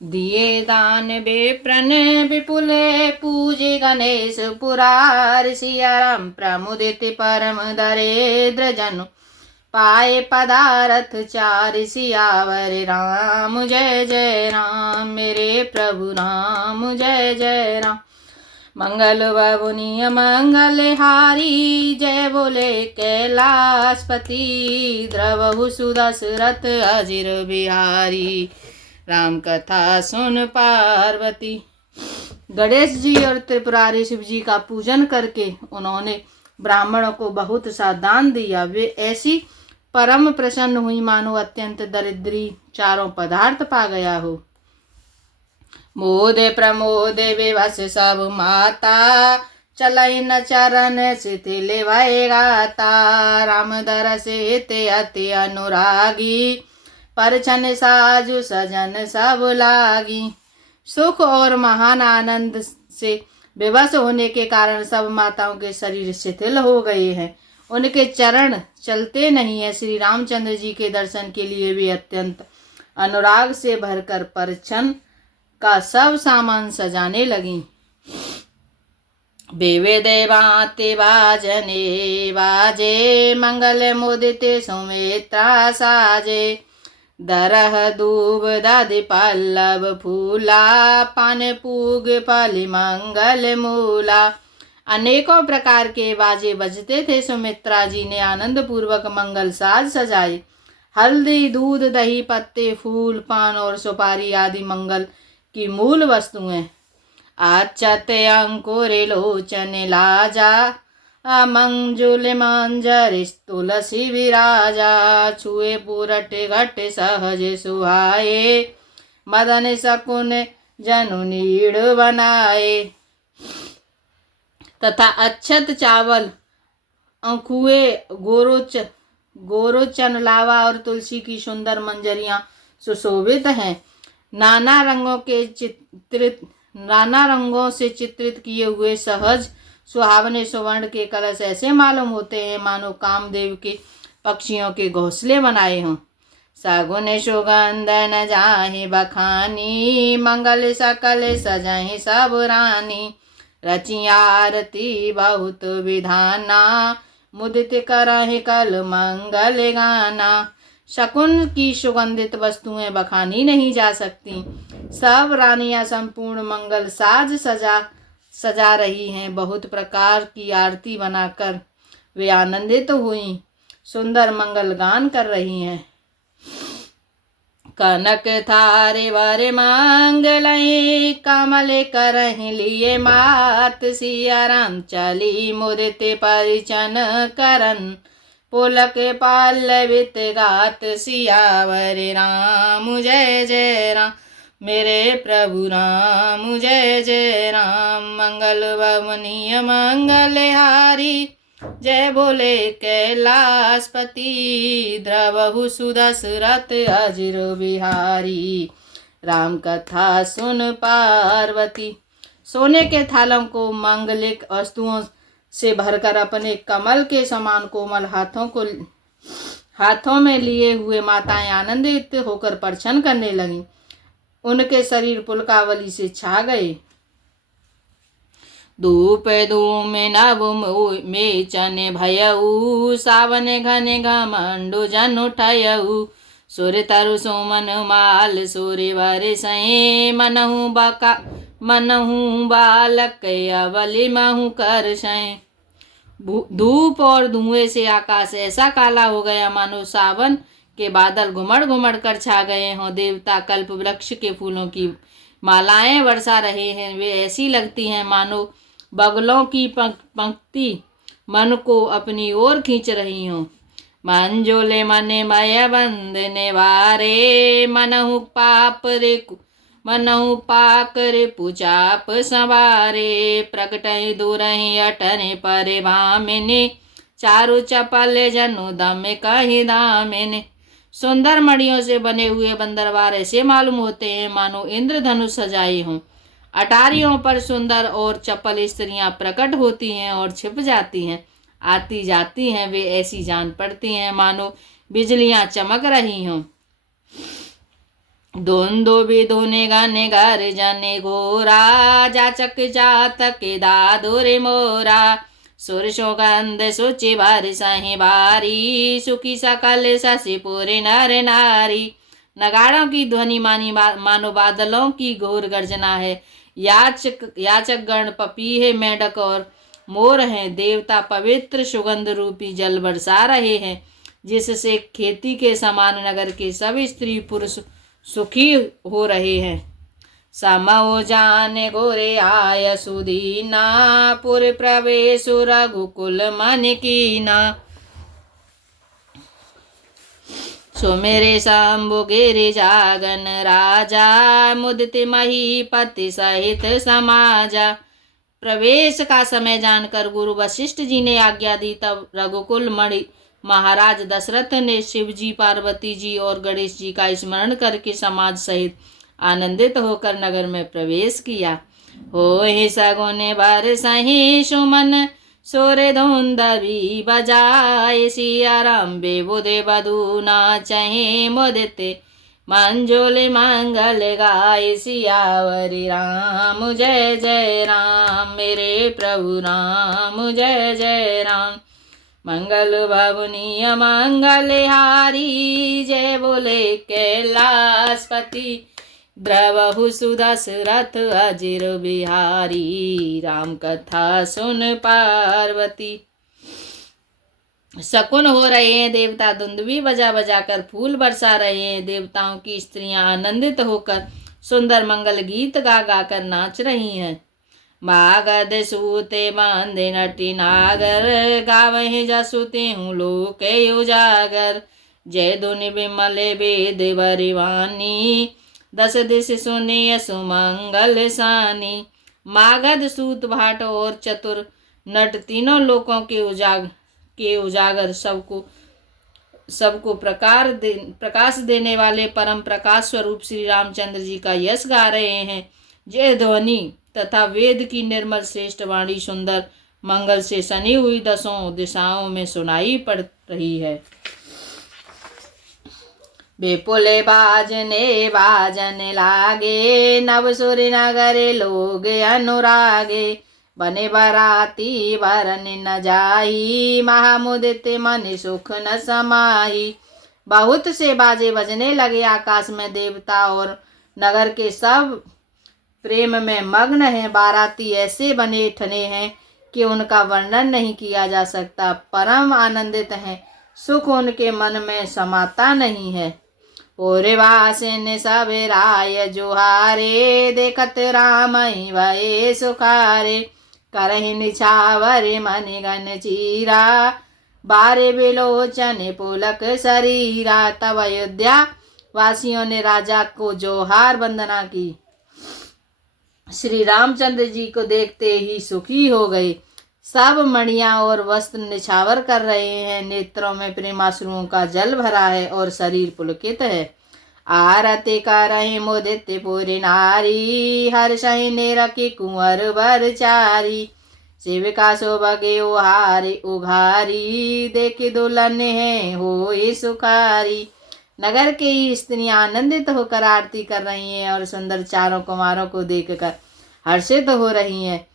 दिए दान विप्रन विपुले पूजे गणेश पुरार। सिया राम प्रमुदित परम दरिद्र जनु पाए पदारथ चार। सियावर राम जय जय राम, मेरे प्रभु राम जय जय राम। मंगल बबुनिय मंगलहारी, जय बोले कैलाशपति। द्रवहु सुदशरथ अजिर बिहारी, राम कथा सुन पार्वती। गणेश जी और त्रिपुरारी शिव जी का पूजन करके उन्होंने ब्राह्मणों को बहुत सा दान दिया। वे ऐसी परम प्रसन्न हुई मानो अत्यंत दरिद्री चारों पदार्थ पा गया हो। मोदे प्रमोदे विवश सब माता, चलई न चरण शिथिल भय गाता। राम दरस हित अति अनुरागी, परछन साजु सजन सब लागी। सुख और महान आनंद से विवश होने के कारण सब माताओं के शरीर शिथिल हो गए हैं, उनके चरण चलते नहीं है। श्री रामचंद्र जी के दर्शन के लिए वे अत्यंत अनुराग से भरकर परछन का सब सामान सजाने लगी। बेवे देवाते बाजने बाजे, मंगल मुदित सुमित्रा साजे। दरह दूब दादि पल्लव फूला, पान पूग फल मंगल मूला। अनेकों प्रकार के बाजे बजते थे। सुमित्रा जी ने आनंद पूर्वक मंगल साज सजाए। हल्दी दूध दही पत्ते फूल पान और सुपारी आदि मंगल की मूल वस्तुएं। अच्युत अंकुर लोचन लाजा, मंजुल मंजर तुलसी विराजा। छुए पुरट घट सहज सुहाए, मदन शकुन जनु नीड़ बनाए। तथा अक्षत चावल अंकुए गोरोचन लावा और तुलसी की सुंदर मंजरियां सुशोभित हैं। नाना रंगों से चित्रित किए हुए सहज सुहावने सुवर्ण के कलश ऐसे मालूम होते हैं मानो कामदेव के पक्षियों के घोंसले बनाए हों। सगुन सुगंध न जाहि बखानी, मंगल सकल सजहि सब रानी। रचि आरती बहुत विधाना, मुदित करहि कल मंगल गाना। शकुन की सुगंधित वस्तुएं बखानी नहीं जा सकती। सब रानियां संपूर्ण मंगल साज सजा रही हैं। बहुत प्रकार की आरती बनाकर वे आनंदित हुई सुंदर मंगल गान कर रही हैं। कनक थारे वर मंगलई, कमल करहि लिए मात। सिया राम चली मुदित परिचन करन, पुलक पल्लवित गात। सियावर राम जय जय राम, मेरे प्रभु राम जय जय राम। मंगल भवनीय मंगलहारी, जय बोले कैलाशपति। द्रवहु सुदशरथ अजिर बिहारी, राम कथा सुन पार्वती। सोने के थालों को मांगलिक वस्तुओं से भरकर अपने कमल के समान कोमल हाथों में लिए हुए माताएं आनंदित होकर परछन करने लगीं। उनके शरीर पुलकावली से छा गए। धूप धूम नभ मेचन भयऊ, सावन घन घमंडु जन उठयऊ। सुर तरु सुमन माल सूर्य बरसै, मनहु बालक अवलि महु करसै। धूप और धुएं से आकाश ऐसा काला हो गया मानो सावन के बादल घुमड़ घुमड़ कर छा गए हों। देवता कल्प वृक्ष के फूलों की मालाएं बरसा रहे हैं। वे ऐसी लगती हैं मानो बगलों की पंक्ति मन को अपनी ओर खींच रही हों। मंजोले मने मय बंद निवारे, मनहु पाक रे पुचाप संवारे। प्रगटहि दूरहि अटने परे भामिनी, चारु चपल जनु दम कहि दामिनी। सुंदर मणियों से बने हुए बंदरवार ऐसे मालूम होते हैं मानो इंद्रधनुष सजाए हों। अटारियों पर सुंदर और चपल स्त्रियां प्रकट होती हैं और छिप जाती हैं। आती जाती हैं वे ऐसी जान पड़ती हैं मानो बिजलियां चमक रही हों। धुंधो भी धुने गाने घर जाने घोरा जाचक जातक दादुर मोरा सुर सौगंध सुचि बार सही बारी सुखी सकल शशिपुर नर नारी। नगाड़ों की ध्वनि मानो बादलों की घोर गर्जना है। याचक गण पपीहे मेढक और मोर हैं। देवता पवित्र सुगंध रूपी जल बरसा रहे हैं, जिससे खेती के समान नगर के सभी स्त्री पुरुष सुखी हो रहे हैं। समो जाने गोरे आय सुदीना पुर प्रवेश रघुकुल मन कीना। सो मेरे शंभु गिरि जागन राजा मुदित महीपति सहित समाजा। प्रवेश का समय जानकर गुरु वशिष्ठ जी ने आज्ञा दी। तब रघुकुल मणि महाराज दशरथ ने शिव जी, पार्वती जी और गणेश जी का स्मरण करके समाज सहित आनंदित होकर नगर में प्रवेश किया। होहि सगुन बरसहि सुमन सोरे धुंदवी बजाए। सिया राम बेबुदे बधू नाचहि मुदिते मंजुल मंगल गाय। सियावरी राम जय जय राम, मेरे प्रभु राम जय जय राम। मंगल भवनीय मंगल हारी, जय बोले कैलाशपति। द्रवहु सुदशरथ अजिर बिहारी, राम कथा सुन पार्वती। शकुन हो रहे हैं, देवता धुंधवी बजा बजा कर फूल बरसा रहे हैं। देवताओं की स्त्रियां आनंदित होकर सुंदर मंगल गीत गा गा कर नाच रही हैं। मागध सूते बांधे नटी नागर, गावहि जसुते हूँ लोक उजागर। जय धुनि विमले वेद बरिवानी, दस दिश सुनिय सुमंगल सानी। मागध सूत भाट और चतुर नट तीनों लोकों के उजागर सबको प्रकाश देने वाले परम प्रकाश स्वरूप श्री रामचंद्र जी का यश गा रहे हैं। जय ध्वनि तथा वेद की निर्मल श्रेष्ठ वाणी सुंदर मंगल से सनी हुई दसों दिशाओं में सुनाई पड़ रही है। बेपुले बाजन लागे, नवसुर नगर लोग अनुरागे। बने बराती वरन न जाई, महामुदित मन सुख न समाई। बहुत से बाजे बजने लगे। आकाश में देवता और नगर के सब प्रेम में मग्न हैं। बाराती ऐसे बने ठने हैं कि उनका वर्णन नहीं किया जा सकता। परम आनंदित हैं, सुख उनके मन में समाता नहीं है। और वासिन सब राय जुहारे, देखत राम भये सुखारे। करहि निछावर मन गन चीरा, बारे बिलोचन पुलक शरीरा। तब अयोध्या वासियों ने राजा को जोहार वंदना की। श्री रामचंद्र जी को देखते ही सुखी हो गए। सब मणियां और वस्त्र निछावर कर रहे हैं। नेत्रों में प्रेमाश्रुओं का जल भरा है और शरीर पुलकित है। आरती करहि मुदित पुरि नारी, हर्षहि निरखि कुंवर बर चारी। सेविका शोभगे उहारी उघारी, देखि दुल्हन है होई सुखारी। नगर के ही स्त्रियां आनंदित होकर आरती कर रही हैं और सुंदर चारों कुमारों को देखकर हर्षित हो रही हैं।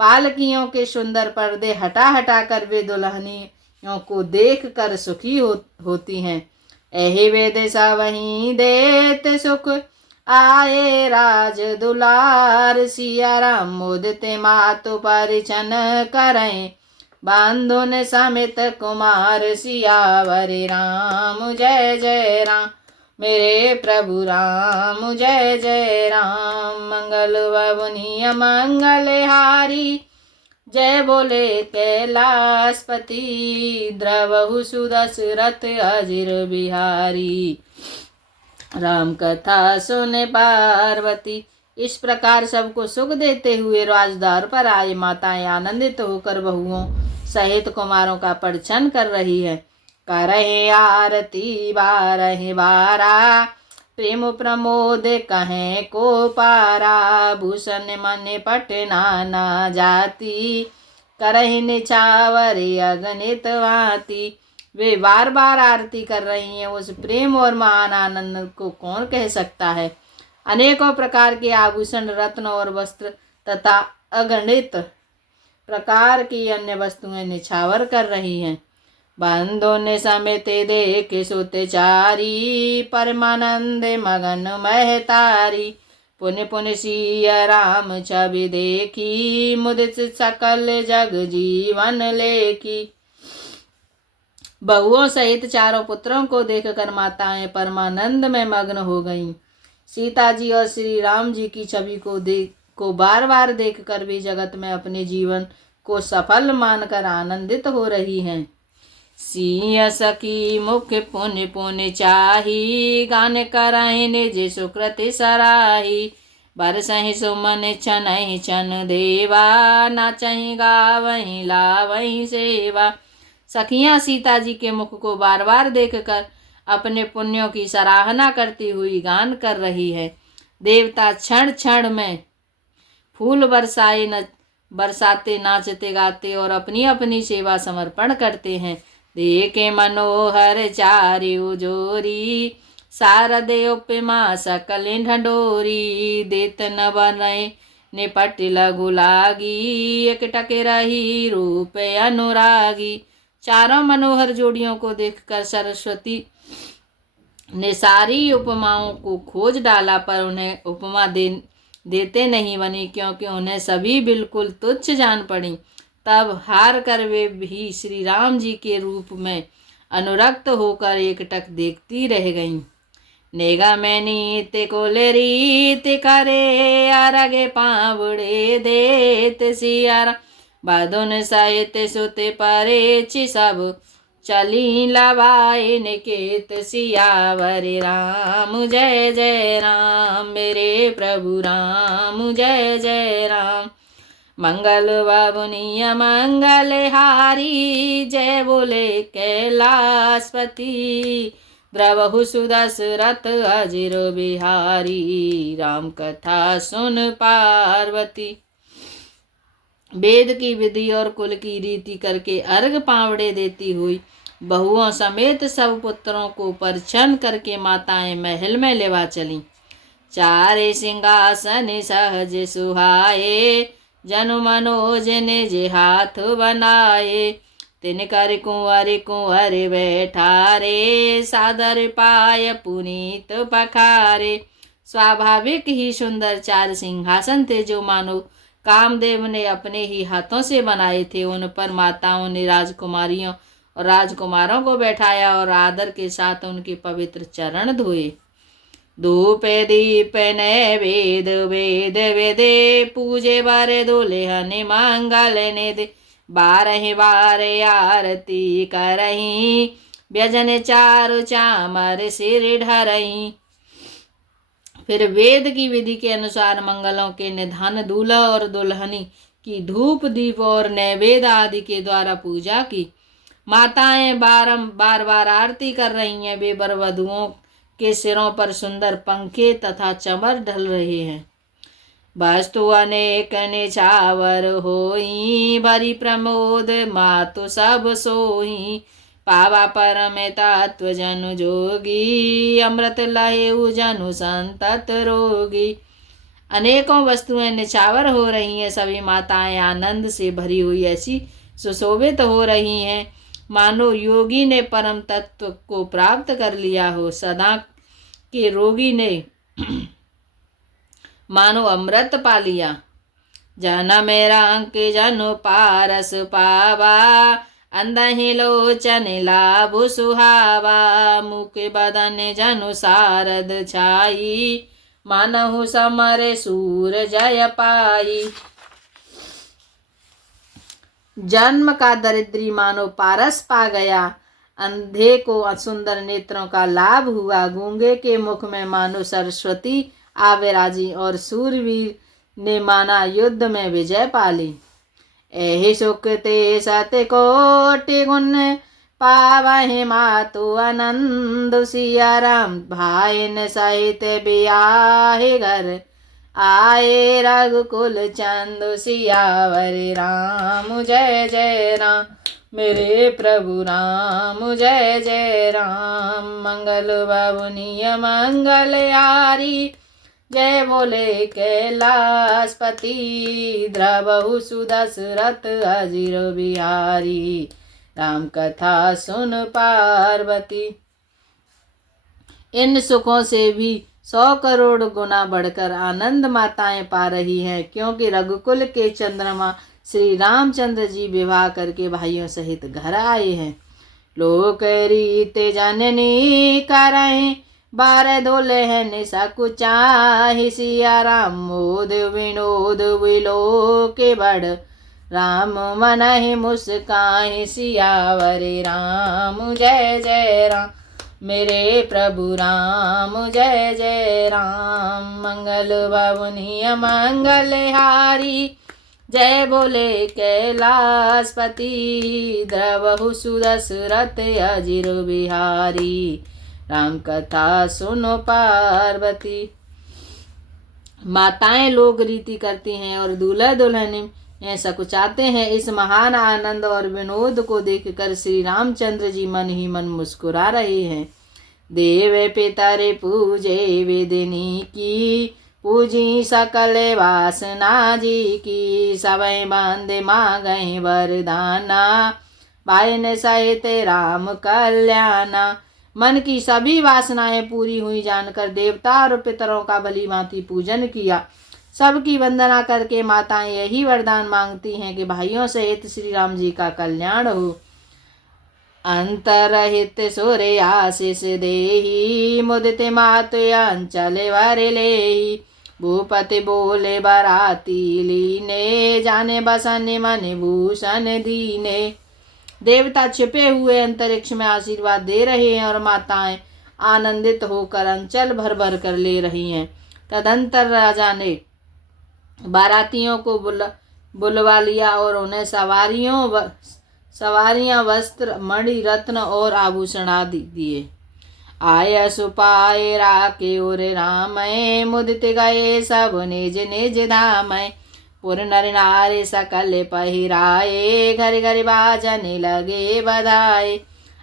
पालकियों के सुंदर पर्दे हटा हटा कर वे दुल्हनियों को देख कर सुखी होती हैं। एहि वेद वहीं देत सुख, आए राज दुलार। सिया राम मुदित मातु परिछन करें, बांधुन समित कुमार। सियावरी राम जय जय राम, मेरे प्रभु राम जय जय राम। मंगल भवनीय मंगल हारी, जय बोले कैलाशपति। द्रवहु सुदशरथ अजिर बिहारी, राम कथा सुन पार्वती। इस प्रकार सबको सुख देते हुए राजद्वार पर आए। माताएं आनंदित होकर बहुओं सहित कुमारों का परिछन कर रही है। करहे आरती बारह बारा, प्रेम प्रमोद कहें को पारा। भूषण मन पट नाना जाति, करहि निछावर अगणित भांति। वे बार बार आरती कर रही हैं। उस प्रेम और महान आनंद को कौन कह सकता है। अनेकों प्रकार के आभूषण, रत्न और वस्त्र तथा अगणित प्रकार की अन्य वस्तुएं निछावर कर रही हैं। बंधु ने समेते देखे सोते चारी, परमानंद मगन महतारी। पुण्य पुण्य सिया राम छवि देखी, मुदित सकल जग जीवन लेखी। बहुओं सहित चारों पुत्रों को देखकर माताएं परमानंद में मग्न हो गईं। सीता जी और श्री राम जी की छवि को बार बार देखकर भी जगत में अपने जीवन को सफल मानकर आनंदित हो रही हैं। सिंह सखी मुख पुण्य पुण्य चाही, गान कराहि निज सुकृति सराही। बरसहि सुमन छनहि छन देवा, नाचहि गावहि लावहि सेवा। सखियां सीता जी के मुख को बार बार देखकर अपने पुण्यों की सराहना करती हुई गान कर रही है। देवता क्षण क्षण में फूल बरसाते नाचते गाते और अपनी अपनी सेवा समर्पण करते हैं। देखे मनोहर चारिउ जोरी, शारदे उपमा सकल ढंडोरी। देत न बनय निपट लघु लागी, एकटक रही रूप अनुरागी। चारों मनोहर जोड़ियों को देखकर सरस्वती ने सारी उपमाओं को खोज डाला, पर उन्हें उपमा देते नहीं बनी, क्योंकि उन्हें सभी बिल्कुल तुच्छ जान पड़ी। तब हार कर वे भी श्री राम जी के रूप में अनुरक्त होकर एकटक देखती रह गईं। नेगा में नीत कोले रीत करे, आरगे पावड़े देत सियारा। बाधुन साहित सुते परे छि सब, चली लवाए निकेत सियावर राम। जय जय राम मेरे प्रभु राम, जय जय राम। मंगल बाबुनिया मंगल हारी, जय बोले कैलाशपति। द्रवहु सुदशरथ अजिर बिहारी, राम कथा सुन पार्वती। वेद की विधि और कुल की रीति करके अर्घ पावड़े देती हुई बहुओं समेत सब पुत्रों को परिछन करके माताएं महल में लेवा चली। चारे सिंहासन सहज सुहाए, जनु मनोज निज हाथ बनाए। तिन कर कुंवर कुंवर बैठारे, सादर पाय पुनीत पखारे। स्वाभाविक ही सुंदर चार सिंहासन थे, जो मानो कामदेव ने अपने ही हाथों से बनाए थे। उन पर माताओं ने राजकुमारियों और राजकुमारों को बैठाया और आदर के साथ उनके पवित्र चरण धोए। धूप दीप नैवेद वेद वेदे, पूजे बारे दोले हनि मंगल निधि। बारह बार आरती करही, व्यजन चारु चामर सिर ढरही। फिर वेद की विधि के अनुसार मंगलों के निधान दूल्हा और दुल्हनी की धूप दीप और नैवेद्य आदि के द्वारा पूजा की। माताएं बार बार आरती कर रही हैं। वे वर वधुओं के सिरों पर सुंदर पंखे तथा चमर ढल रहे हैं। वस्तु अनेक निछावर होई, भरी प्रमोद मातु सब सोई। पावा परम तत्व जनु जोगी, अमृत लहेउ जनु संतत रोगी। अनेकों वस्तुएं निछावर हो रही हैं। सभी माताएं आनंद से भरी हुई ऐसी सुशोभित हो रही हैं, मानो योगी ने परम तत्व को प्राप्त कर लिया हो। सदा के रोगी ने मानो अमृत पा लिया। जन मेरा अंक जनु पारस पावा, अंधहि लोचन लाभु सुहावा। मुख बदन जनु सारद छाई, मानहु समर सूर जय पाई। जन्म का दरिद्री मानो पारस पा गया। अंधे को सुंदर नेत्रों का लाभ हुआ। गूंगे के मुख में मानो सरस्वती आ विराजी और सूरवीर ने माना युद्ध में विजय पाली। एहि सुख ते सत कोटि गुण, पावहि मातु आनंद। सिया राम भाइन सहित बियाहि घर, आए रघुकुल चंद। सियावर राम जय जय राम मेरे प्रभु राम जय जय राम। मंगल बाबुनिय मंगल यारी, जय बोले कैलाशपति, द्रवहु सुदशरथ अजिर बिहारी, राम कथा सुन पार्वती। इन सुखों से भी 100 करोड़ गुना बढ़कर आनंद माताएं पा रही हैं, क्योंकि रघुकुल के चंद्रमा श्री रामचंद्र जी विवाह करके भाइयों सहित घर आए हैं। लोक रीत जननी करहीं, 12 दोले हैं निशा कुचाहि, सिया राम मोद विनोद विलो के बड़, राम मनहि मुस्काहि, सियावरे राम जय जय राम। मेरे प्रभु राम जय जय राम। मंगल बाबुनिय मंगल हारी, जय बोले कैलाशपति, द्रवहु सुदशरथ अजिर बिहारी, राम कथा सुनो पार्वती। माताएं लोक रीति करती हैं और दूल्हा दुल्हन ऐसा कुचाते हैं। इस महान आनंद और विनोद को देखकर श्री रामचंद्र जी मन ही मन मुस्कुरा रहे हैं। देव पितर पूजे वेदिनी की, पूजी सकल वासना जी की, सबई बांधे मांगई वरदाना, भाईन सहित राम कल्याणा। मन की सभी वासनाएं पूरी हुई जानकर देवता और पितरों का भली भांति पूजन किया। सबकी वंदना करके माताएं यही वरदान मांगती हैं कि भाइयों सहित श्री राम जी का कल्याण हो। अंतरहित सूर्य आशीष देही, मुदित मातु अंचल वर लेही, भूपति बोले बराती लीने, जाने बसन मन भूषण दीने। देवता छिपे हुए अंतरिक्ष में आशीर्वाद दे रहे हैं और माताएं आनंदित होकर अंचल भर भर कर ले रही हैं। तदंतर राजा ने बारातियों को बुलवा लिया और उन्हें सवारियां वस्त्र मणि रत्न और आभूषण आदि दिए। आय सुपाय राके और रामय, मुदित गए सब निज निज धामय, पुर नर नारी सकल पहिराए, घर घर बाजने लगे बधाए।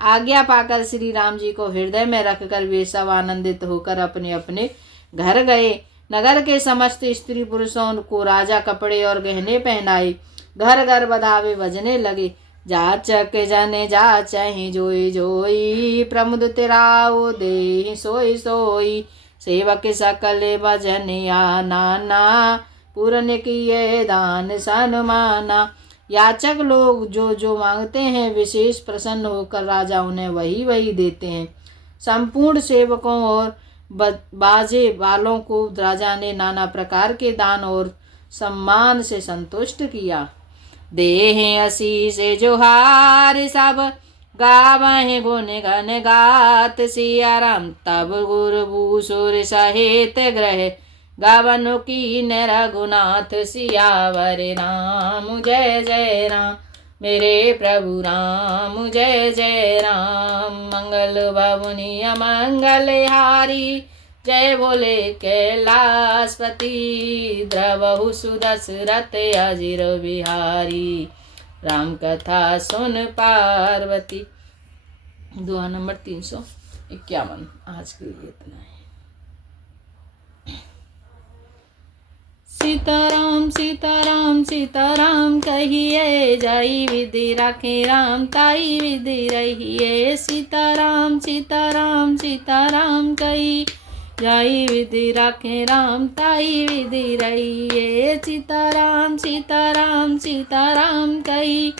आज्ञा पाकर श्री राम जी को हृदय में रखकर वे सब आनंदित होकर अपने अपने घर गए। नगर के समस्त स्त्री पुरुषों को राजा कपड़े और गहने पहनाए, घर घर बधावे बजने लगे। जाचक जने जाचहि जोई जोई, प्रमुद तिराओ दे सोई सोई, सेवक सकल भजनिया नाना, पूर्ण किए दान सन्माना। याचक लोग जो जो मांगते हैं विशेष प्रसन्न होकर राजा उन्हें वही वही देते हैं। संपूर्ण सेवकों और बाजे वालों को राजा ने नाना प्रकार के दान और सम्मान से संतुष्ट किया। देह आशीष जोहार सब, गावहि गुण गण गात, सिया राम तब गुरु भूसुर सहित ग्रह, गावनु कीन रघुनाथ, सियावर राम जय जय राम। मेरे प्रभु राम जय जय राम। मंगल बाबुनिय मंगल हारी, जय बोले कैलाशपति, द्रवहु सुदशरथ अजिर बिहारी, राम कथा सुन पार्वती। दुआ नंबर 351। आज के लिए इतना है। सीताराम सीताराम सीताराम कहिए, जाई विधि राखे राम ताई विधि रहिए। सीताराम सीताराम सीताराम कही, जाई विधि राखे राम ताई विधि रहिए। सीताराम सीताराम सीताराम कही,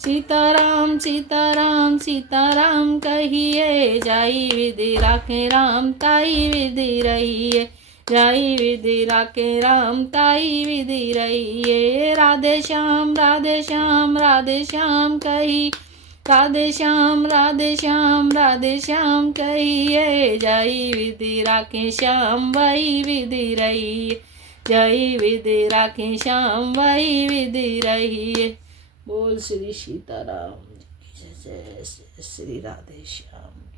सीताराम सीताराम सीताराम कहिए, जाई विधि राखे राम ताई विधि रहिए। जाई विधि राखे राम ताई विधि रहिए। राधे श्याम राधे श्याम राधे श्याम कही, राधे श्याम राधे श्याम राधे श्याम कहिए, जाई विधि राखे श्याम वही विधि रहिए। जाई विधि राखे श्याम वही विधि रहिए। बोल श्री सीताराम जय जय श्री राधे श्याम।